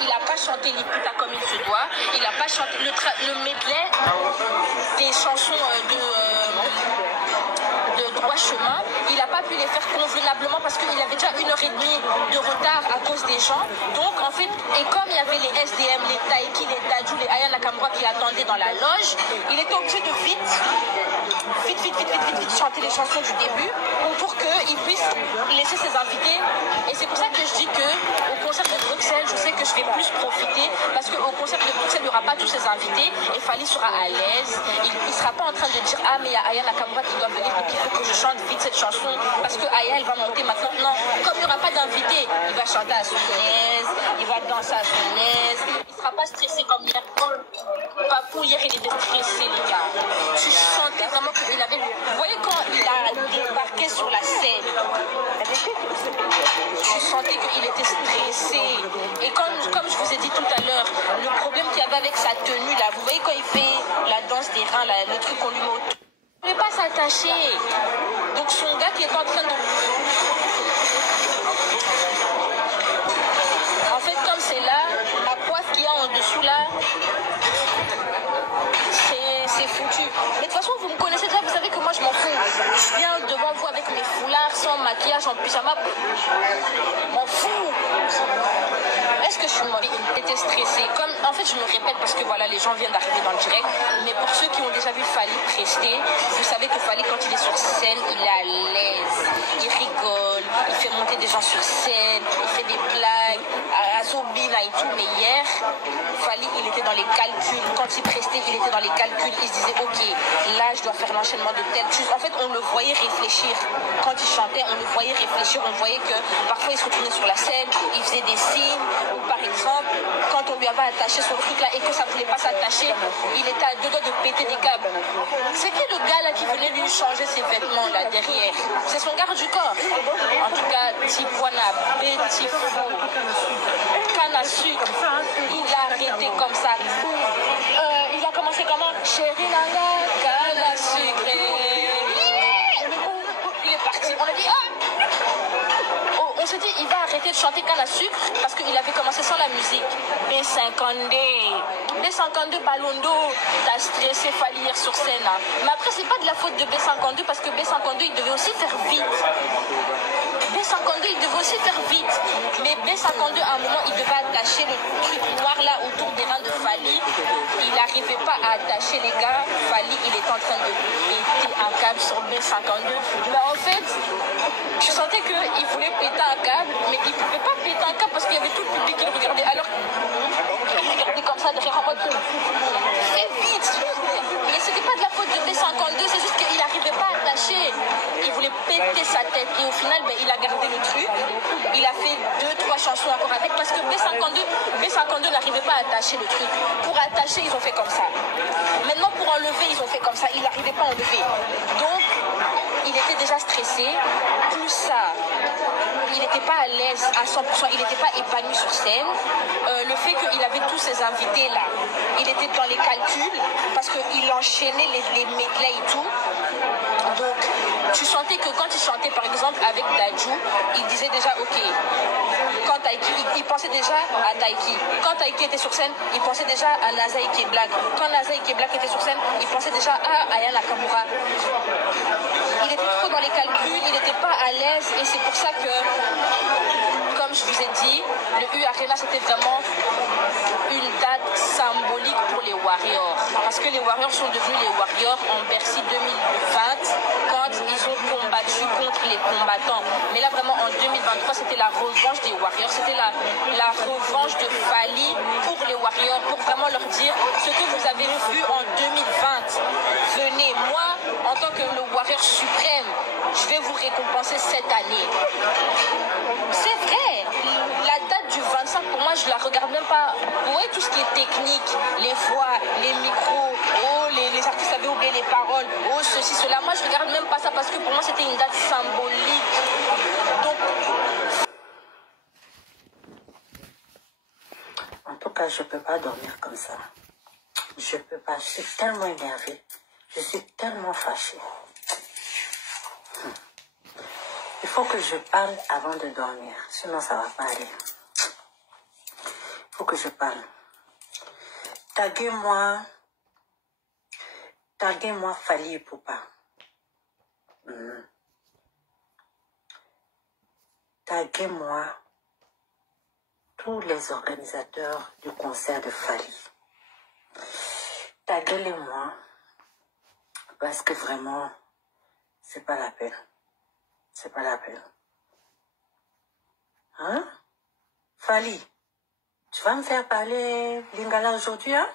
Il n'a pas chanté Liputa comme il se doit. Il n'a pas chanté le medley des chansons de droit chemin. Il n'a pas pu les faire convenablement parce qu'il avait déjà 1h30 de retard à cause des gens. Donc en fait, et comme il y avait les SDM, les Taiki, les Dadju, les Aya Nakamura qui attendaient dans la loge, il était obligé de vite chanter les chansons du début pour qu'il puisse laisser ses invités. Et c'est pour ça que je dis qu'au concert de Bruxelles, je sais que je vais plus profiter parce qu'au concert de Bruxelles, il n'y aura pas tous ses invités et Fally sera à l'aise. Il ne sera pas en train de dire ah mais il y a Aya Nakamura qui doit venir donc il faut que je chante vite cette chanson parce que Aya elle va monter maintenant. Non, comme il n'y aura pas d'invité, il va chanter à son aise, il va danser à son aise, il ne sera pas stressé comme hier. Papou hier il était stressé les gars. Tu sentais vraiment qu'il avait... Vous voyez quand il a débarqué sur la scène, tu sentais qu'il était stressé. Et comme je vous ai dit tout à l'heure, le problème qu'il y avait avec sa tenue là, vous voyez quand il fait la danse des reins là, le truc qu'on lui met autour, il ne voulait pas s'attacher. Donc son gars qui est en train de... En fait comme c'est là, la coiffe qu'il y a en dessous là, c'est foutu. Mais de toute façon, vous me connaissez déjà, vous savez que moi je m'en fous. Je viens devant vous avec mes foulards, sans maquillage, en pyjama. M'en fous. Est-ce que je suis morte? J'étais stressée. Comme, en fait, je me répète parce que voilà, les gens viennent d'arriver dans le direct. Mais pour ceux qui ont déjà vu Fally prester, vous savez que Fally, quand il est sur scène, il est à l'aise. Il rigole, il fait monter des gens sur scène, il fait des blagues, à Zobina et tout. Mais hier, Fally, il était dans les calculs. Quand il prestait, il était dans les calculs. Il se disait, ok, là, je dois faire l'enchaînement de telle chose. En fait, on le voyait réfléchir. Quand il chantait, on le voyait réfléchir. On voyait que parfois, il se retournait sur la scène, il faisait des signes. Ou par exemple, quand on lui avait attaché son truc là et que ça ne voulait pas s'attacher, il était à deux doigts de péter des câbles. C'est qui le gars là qui venait lui changer ses vêtements là derrière? C'est son garde du corps. En tout cas, Tipuana, petit fou, canne à sucre, il a arrêté comme ça. Il a commencé comment? Chérie Nanga, canne à sucre. Il est parti. On a dit on s'est dit, il va arrêter de chanter canne à sucre parce qu'il avait commencé sans la musique. B52 Ballon d'eau, t'as stressé Fally hier sur scène. Hein. Mais après, c'est pas de la faute de B52 parce que B52, il devait aussi faire vite. B52, il devait aussi faire vite. Mais B52, à un moment, il devait attacher le truc noir là autour des reins de Fally. Il n'arrivait pas à attacher les gars. Fally, il est en train de péter un câble sur B52. Mais en fait, je sentais qu'il voulait péter un câble, mais il ne pouvait pas péter un câble parce qu'il y avait tout le public qui le regardait. Alors, il regardait comme ça derrière en mode fais vite. Mais c'était pas de la faute de B52, c'est juste qu'il n'arrivait pas à attacher. Il voulait péter sa tête et au final, ben, il a gardé le truc. Il a fait 2-3 chansons encore avec parce que B52 n'arrivait pas à attacher le truc. Pour attacher, ils ont fait comme ça. Maintenant, pour enlever, ils ont fait comme ça. Il n'arrivait pas à enlever. Donc, il était déjà stressé. Plus ça, il n'était pas à l'aise à 100%, il n'était pas épanoui sur scène. Le fait qu'il avait tous ses invités là, il était dans les calculs parce qu'il enchaînait les medley et tout. Donc, tu sentais que quand il chantait par exemple avec Dadju, il disait déjà ok. Quand Taiki, il pensait déjà à Taiki. Quand Taiki était sur scène, il pensait déjà à Nazaï qui est black. Quand Nazaï qui est black était sur scène, il pensait déjà à Aya Nakamura. Il était trop dans les calculs, il n'était pas à l'aise et c'est pour ça que, comme je vous ai dit, le U Arena c'était vraiment une date symbolique pour les Warriors. Parce que les Warriors sont devenus les Warriors en Bercy 2020 quand ils ont combattu contre les combattants. Mais là vraiment en 2023 c'était la revanche des Warriors, c'était la revanche de Fally pour les Warriors, pour vraiment leur dire ce que vous avez vu en 2020. Venez, moi en tant que le Warrior suprême, je vais vous récompenser cette année. C'est vrai, la date du 25 pour moi je la regarde même pas. Vous voyez tout ce qui est technique, les voix, les micros, oh les artistes avaient oublié les paroles, oh ceci, cela. Moi je regarde même pas ça parce que pour moi c'était une date symbolique. Donc en tout cas je peux pas dormir comme ça. Je peux pas, je suis tellement énervée. Je suis tellement fâchée. Il faut que je parle avant de dormir, sinon ça va pas aller. Il faut que je parle. Taguez-moi Fally Ipupa. Taguez-moi tous les organisateurs du concert de Fally. Taguez-les-moi parce que vraiment, c'est pas la peine. C'est pas la peine. Hein? Fally, tu vas me faire parler Lingala aujourd'hui, hein?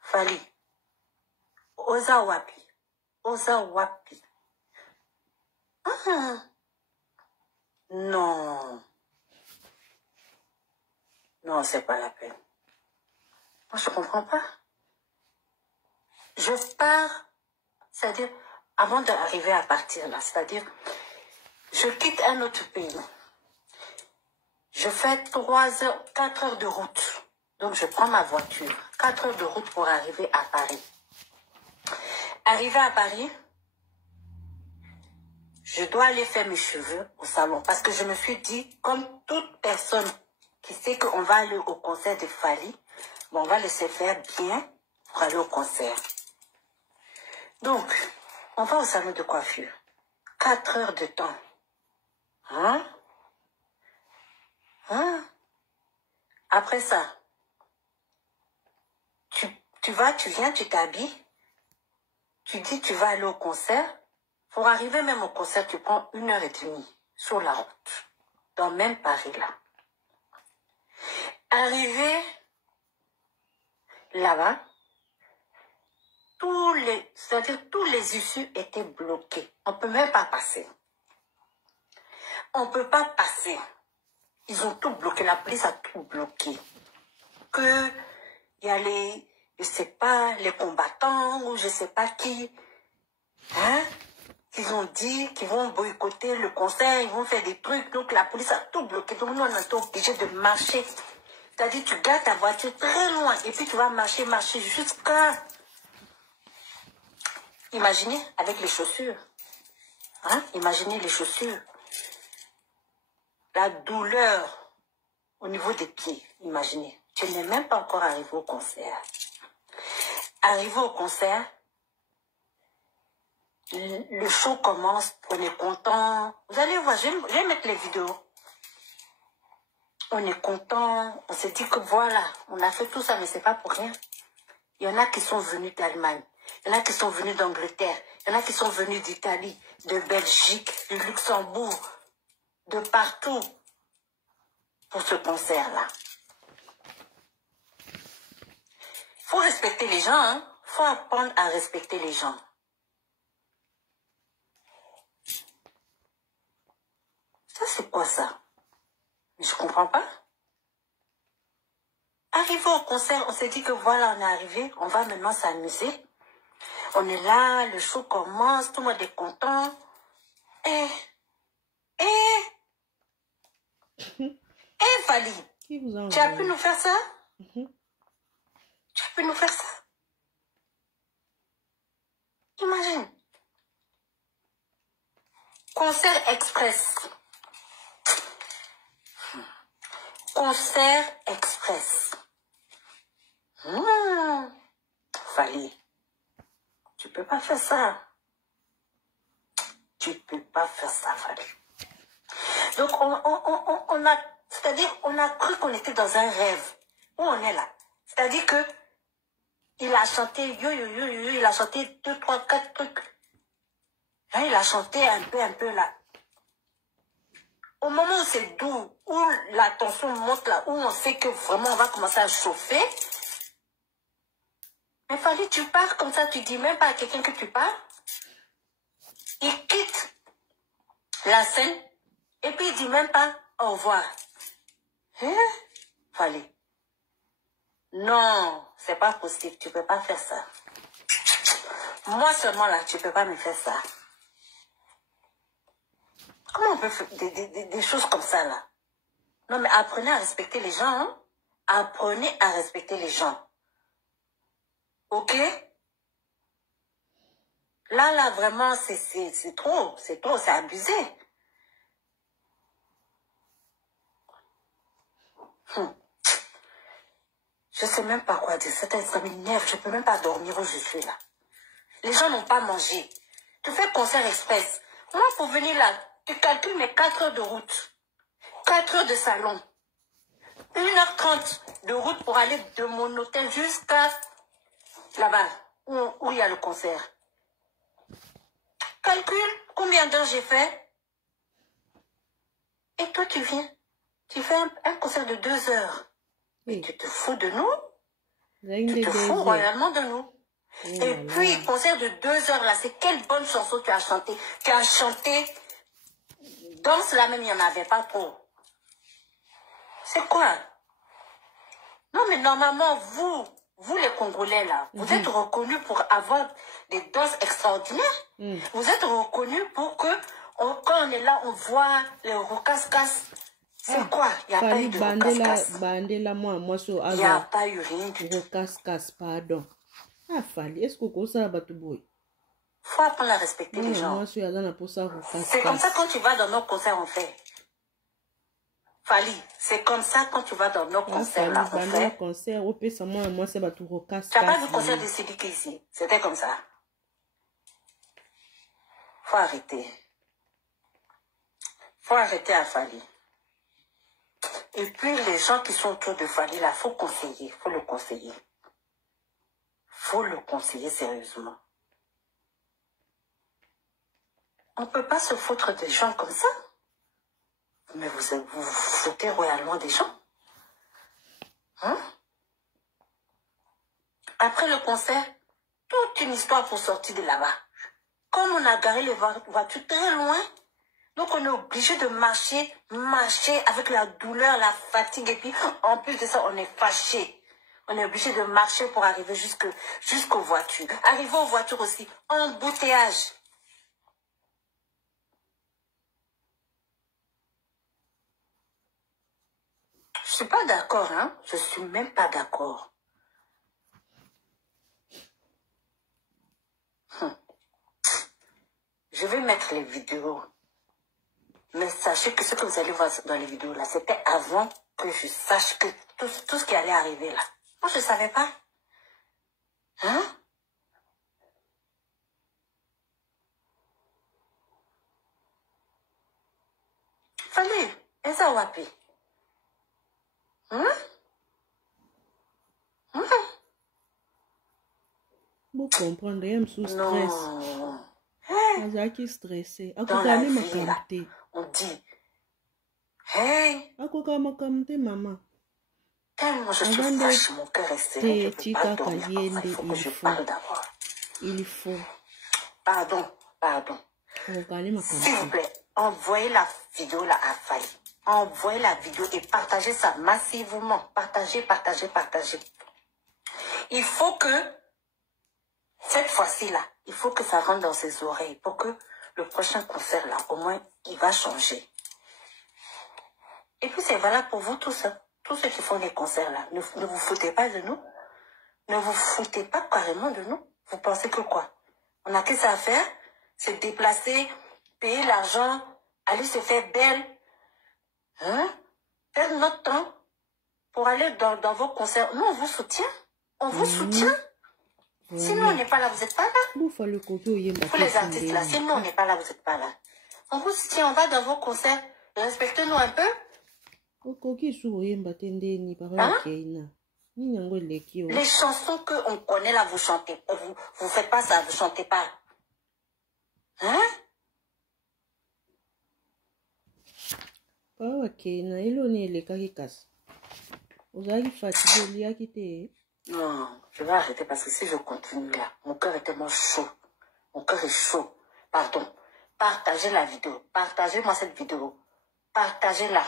Fally. Oza wapi. Oza wapi. Non. Non, c'est pas la peine. Moi, je comprends pas. Je pars, c'est-à-dire, avant d'arriver à partir là, c'est-à-dire, je quitte un autre pays. Je fais 4 heures de route. Donc, je prends ma voiture. 4 heures de route pour arriver à Paris. Arrivé à Paris, je dois aller faire mes cheveux au salon. Parce que je me suis dit, comme toute personne qui sait qu'on va aller au concert de Fally, bon, on va laisser faire bien pour aller au concert. Donc, on va au salon de coiffure. 4 heures de temps. Hein? Après ça, tu viens, tu t'habilles. Tu dis tu vas aller au concert. Pour arriver même au concert, tu prends 1h30 sur la route. Dans même Paris là. Arrivé là-bas, tous les issues étaient bloqués. On ne peut même pas passer. On ne peut pas passer. Ils ont tout bloqué. La police a tout bloqué. Il y a je sais pas, les combattants ou je sais pas qui. Hein? Ils ont dit qu'ils vont boycotter le concert, ils vont faire des trucs. Donc la police a tout bloqué. Donc nous, on a été obligés de marcher. C'est-à-dire, tu gardes ta voiture très loin et puis tu vas marcher jusqu'à... Imaginez avec les chaussures. Hein? Imaginez les chaussures. La douleur au niveau des pieds. Imaginez. Tu n'es même pas encore arrivé au concert. Arrivé au concert, le show commence, on est content. Vous allez voir, je vais mettre les vidéos. On est content, on se dit que voilà, on a fait tout ça, mais c'est pas pour rien. Il y en a qui sont venus d'Allemagne, il y en a qui sont venus d'Angleterre, il y en a qui sont venus d'Italie, de Belgique, de Luxembourg, de partout pour ce concert-là. Il faut respecter les gens, hein. Il faut apprendre à respecter les gens. Ça, c'est quoi ça? Je comprends pas. Arrivé au concert, on s'est dit que voilà, on est arrivé, on va maintenant s'amuser. On est là, le show commence, tout le monde est content. Fally, tu as pu nous faire ça? Tu as pu nous faire ça? Imagine. Concert express. Concert express. Fally, tu peux pas faire ça. Tu peux pas faire ça, Fally. Donc, on a, c'est-à-dire, on a cru qu'on était dans un rêve. Où on est là. C'est-à-dire que, il a chanté, il a chanté 2, 3, 4 trucs. Là, il a chanté un peu là. Au moment où c'est doux, où la tension monte là, où on sait que vraiment on va commencer à chauffer, mais Fally, tu pars comme ça, tu dis même pas à quelqu'un que tu pars. Il quitte la scène et puis il dit même pas au revoir. Fally. Non, c'est pas possible, tu peux pas faire ça. Moi seulement là, tu peux pas me faire ça. Comment on peut faire des choses comme ça là? Non mais apprenez à respecter les gens. Hein? Apprenez à respecter les gens. Ok? Là, vraiment, c'est trop, c'est abusé. Je ne sais même pas quoi dire. Ça m'énerve. Je ne peux même pas dormir où je suis là. Les gens n'ont pas mangé. Tu fais concert express. Moi, pour venir là, tu calcules mes 4 heures de route. 4 heures de salon. 1h30 de route pour aller de mon hôtel jusqu'à là-bas, où il y a le concert. Calcule combien d'heures j'ai fait. Et toi, tu viens. Tu fais un concert de 2 heures. Oui. Et tu te fous de nous. Tu te fous 2 heures. royalement de nous. Et puis, concert de 2 heures là, c'est quelle bonne chanson tu as chanté. Tu as chanté. Dans cela même, il n'y en avait pas trop. C'est quoi? Non, mais normalement, vous les Congolais là, vous êtes reconnus pour avoir des danses extraordinaires. Vous êtes reconnus pour que, quand on est là, on voit les rocascas. C'est quoi? Il n'y a pas eu de rocascas. Il n'y a pas eu rien du tout. Rocascas, pardon. Ah, Fali, est-ce que ça va te bouger? Faut apprendre à respecter les gens. C'est comme ça quand tu vas dans nos concerts, on fait. Fali, c'est comme ça quand tu vas dans nos concerts là, on fait. Tu n'as pas vu le concert de Sidiki ici? C'était comme ça. Faut arrêter. Faut arrêter à Fali. Et puis les gens qui sont autour de Fali là, faut conseiller, faut le conseiller. Faut le conseiller sérieusement. On ne peut pas se foutre des gens comme ça. Mais vous vous foutez royalement des gens. Hein? Après le concert, toute une histoire pour sortir de là-bas. Comme on a garé les voitures très loin, donc on est obligé de marcher avec la douleur, la fatigue. Et puis en plus de ça, on est fâché. On est obligé de marcher pour arriver jusqu'aux voitures. Arriver aux voitures aussi, embouteillage. Je suis pas d'accord, hein. Je suis même pas d'accord. Je vais mettre les vidéos. Mais sachez que ce que vous allez voir dans les vidéos là, c'était avant que je sache que tout ce qui allait arriver là. Moi, je ne savais pas. Hein? Fallait. Et ça, wapi? Vous comprendre, il y a un sous-stress. Non. Qui stressé. Dans la vie, là, on dit, hey, maman. tellement je suis fâchée, mon cœur est serré, je ne peux pas dormir. Enfin, il faut que je parle d'abord. Il faut. Pardon. S'il vous plaît, envoyez la vidéo là à Fali. Envoyez la vidéo et partagez ça massivement. Partagez. Il faut que, cette fois-ci-là, il faut que ça rentre dans ses oreilles pour que le prochain concert là, au moins, il va changer. Et puis c'est valable pour vous tous, hein. Tous ceux qui font des concerts là. Ne vous foutez pas de nous. Ne vous foutez pas carrément de nous. Vous pensez que quoi? On a que ça à faire? Se déplacer, payer l'argent, aller se faire belle. Hein? Perdre notre temps pour aller dans vos concerts. Nous, on vous soutient. On vous soutient. Si nous, on n'est pas là, vous n'êtes pas là. Pour les artistes là, si nous, on n'est pas là, vous n'êtes pas là. On vous soutient, on va dans vos concerts. Respectez-nous un peu. Hein? Les chansons qu'on connaît là, vous chantez. Vous faites pas ça, vous chantez pas. Hein? Non, je vais arrêter parce que si je continue là, mon cœur est tellement chaud. Mon cœur est chaud. Pardon. Partagez la vidéo. Partagez-moi cette vidéo. Partagez-la.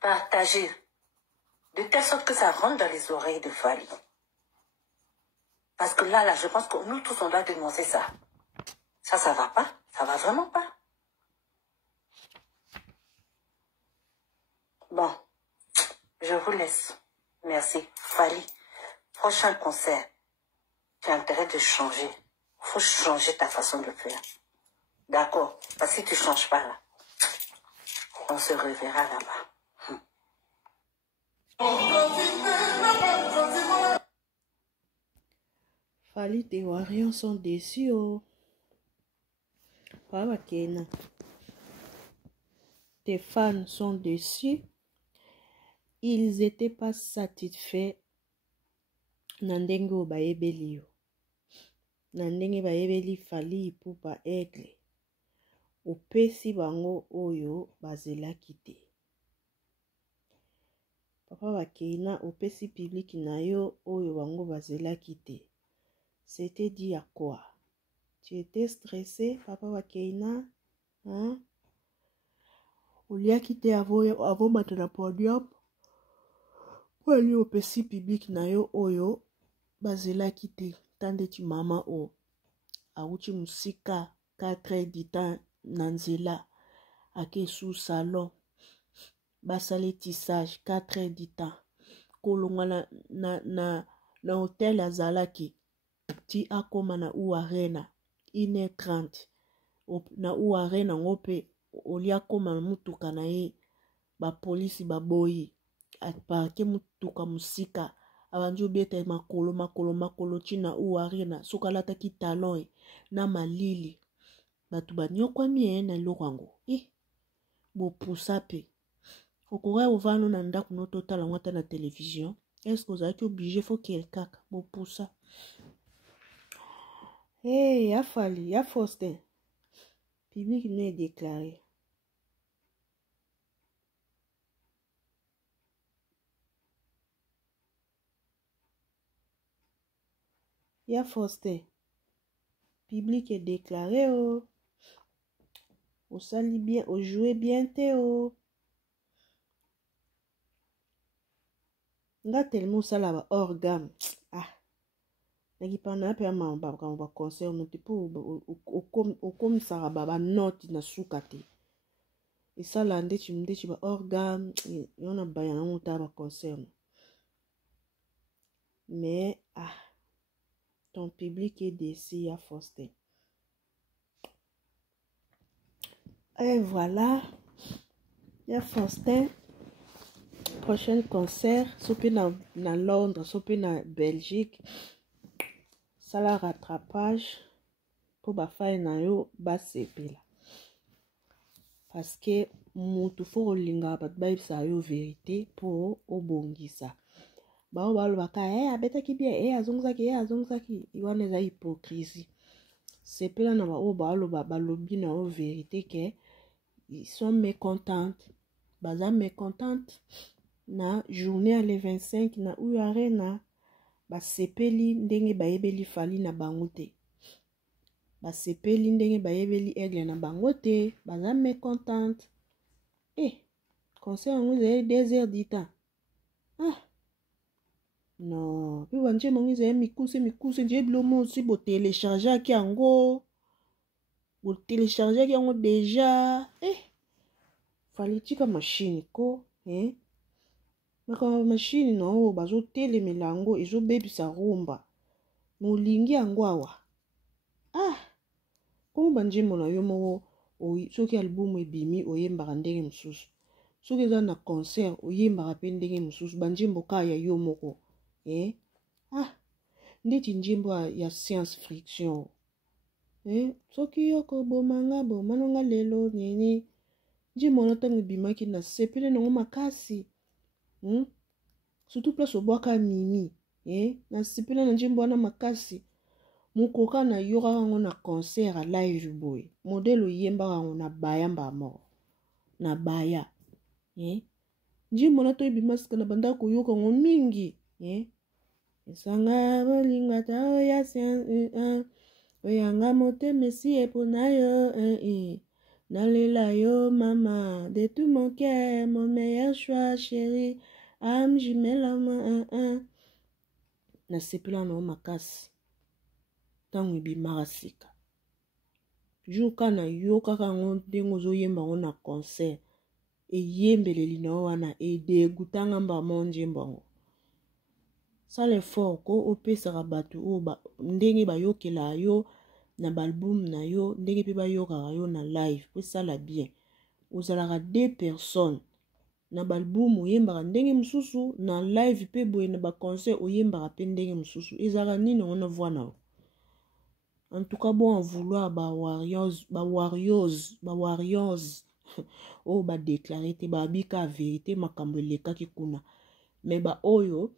Partagez. De telle sorte que ça rentre dans les oreilles de Fali. Parce que là, je pense que nous tous, on doit dénoncer ça. Ça va pas. Ça va vraiment pas. Bon. Je vous laisse. Merci. Fali. Prochain concert. Tu as intérêt de changer. Il faut changer ta façon de faire. D'accord. Parce que si tu ne changes pas là, on se reverra là-bas. Fally et Warion sont déçus. Oh. Papa Kena. Tes fans sont déçus. Ils n'étaient pas satisfaits. Nandenge Obaebeli. Nandenge Baebeli Fally pour ba aigle. Opesi bango oyo bazelaki te. Papa Bakena opesi public na yo oyo bango bazelaki te. C'était dit à quoi? Tu étais stressé, Papa Bakena? Hein? Oliaki te avant matana podium. Pour aller opesi public na yo oyo bazelaki te. Tande ti mama o. Auti musika 4 heures du temps nanzela. Ake sous salon. Basale tissage 4 heures du temps. Kolonga na hotel azalaki. Ti akoma na uarena 1h30. Na uarena ngope olia koma mutuka na ye. Ba polisi baboyi. Aparke mutuka musika. Abanjo bete makolo china uarena. Sokalata ki talon na malili. Batu banyokwa mie na lorango. Bo pusape. Okora ovano na ndaku no total ngata na télévision. Est-ce que vous avez été obligé faut quelqu'un bo pusa? Ya Fally, ya Faustin. Public n'est déclaré. Ya Faustin. Public est déclaré oh. Au sali bien, au jouer bien te oh. Nga tellement ça là hors gamme. Nagi pana pe ama ba concert no te po o comme ça ba note na sukate. Et ça là ndé tu ba hors gamme, yona ba yana monta ba concert. Mais ton public est déçu à Faustin. Et voilà. Il y a Faustin. Prochain concert. Sopi na Londres. Sopi na Belgique. Ça la rattrapage. Pour ba faille na yo. Ba sepe la. Parce que. Moutou faut linga bat baib sa yo vérité. Pour obongisa. Ba o balo baka. Abeta ki bien. Azongzaki. Iwane za hypocrisie. Sepe la na ba o balo balobi na yo vérité que. Ils sont mécontentes. Baza mécontentes. Na journée à le 25 na uarena. Ba sepeli ndenge baebeli Fally na bangote. Ba sepeli ndenge baebeli aigle na bangote. Baza mécontentes. Concert nous est 2 heures du temps. Non. Puis wanje mongi ze mikuse. Nje blomo aussi bo télécharger ki ango. Bo télécharger ki ango déjà. Fally tika machine ko. Maka machine no bazo telemela yango ezo bebisa rumba. Molingi yango awa. Komo banjemo na yo moko soki album ebimi oyembaka ndenge mosusu. Soki eza na concert oyembaka pe ndenge mosusu banjembo ka ya yo moko. Ndeti njembo ya science friction. Soki yoko bomanga bomanonga lelo nini. Njembo na tango ebimaki na sepele nango makasi. Surtout place obwaka mimi. Na sepele na njembo wana makasi. Mukoka na yoka kango na concert a live boy. Modelo yemba kango na baya mbamo. Na baya. Njembo na to ebimasi na banda ko yoka kango mingi. Esanga bolinga ta oya science. Oyanga mote mesi epona yo. Nalela yo mama. De tout mon cœur, mon meilleur choix chéri. Am jimela ma na sepela na makasi. Tango ebimaka sika. Joka na yoka kango ndengo zoyemba ngo na concert. Eyembeleli na wana edegutanga mbamo njembo. Ça l'effort ko opesaka bato o ndenge bayokela yo na balbum na yo ndenge pe bayokaka yo na live po sala bien. Ozalaka 2 personnes na balbum oyembaka ndenge mususu na live pe boye na ba concert oyembaka pe ndenge mususu ezalaka nini ona voix na yo. En tout cas, bon, en vouloir, warriors, oh, déclarer, bika vérité, makambo leka ki kuna. Mais oyo,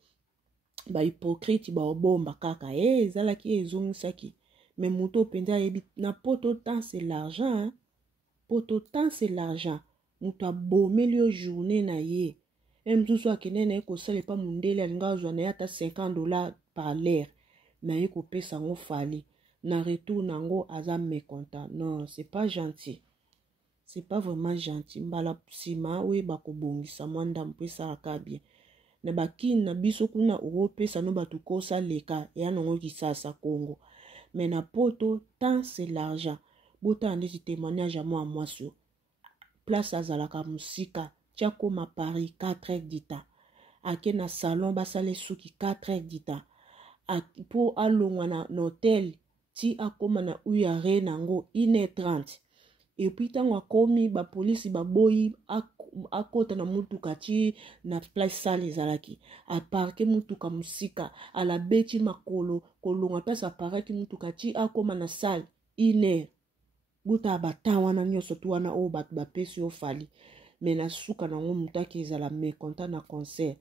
hypocrite, obomba kaka, zalaki ezongisaki. Mais muto penda na poto temps c'est l'argent, hein. Poto temps c'est l'argent. Muto abomeli yo journée na ye. Même tout soit kene na ko sale pa mundele alinga zwa na ata $50 par l'heure. Mais ye ko pesa ngo fali. Na retour nango aza mécontent. Non, c'est pas gentil. C'est pas vraiment gentil. Mbala sima we bako bongisa mwanda mpesa aka bien. Na baki na biso kuna pesa no batu kosa leka ya nango kisasa Congo. Mais na poto tant c'est l'argent. Bota ande ti témoignage à moi so. Place azalaka musika. Tiako ma Paris 4 heures d'ita. Ake na salon basale suki 4 heures d'ita. Po alongwa na hotel ti akoma na uyare nango 1h30. Et puis tango akomi ba police ba boyi akota na mutuka ti na place sale ezalaki. A parke mutuka musika ala beti makolo kolonga place aparaki mutuka ti akoma na sale 1h. Buta bata wana nyonso tu wana o batu bapesi yo fali. Mais na suka nango mutaki ezala mécontent na concert.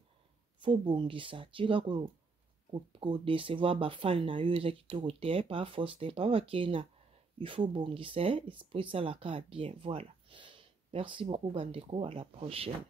Faut bongisa. Tika ko décevoir ba fan na yo ezaki kitoko te pa force te pa wakena. Il faut bongisa esprit ça la cas bien. Voilà. Merci beaucoup Bandeko, à la prochaine.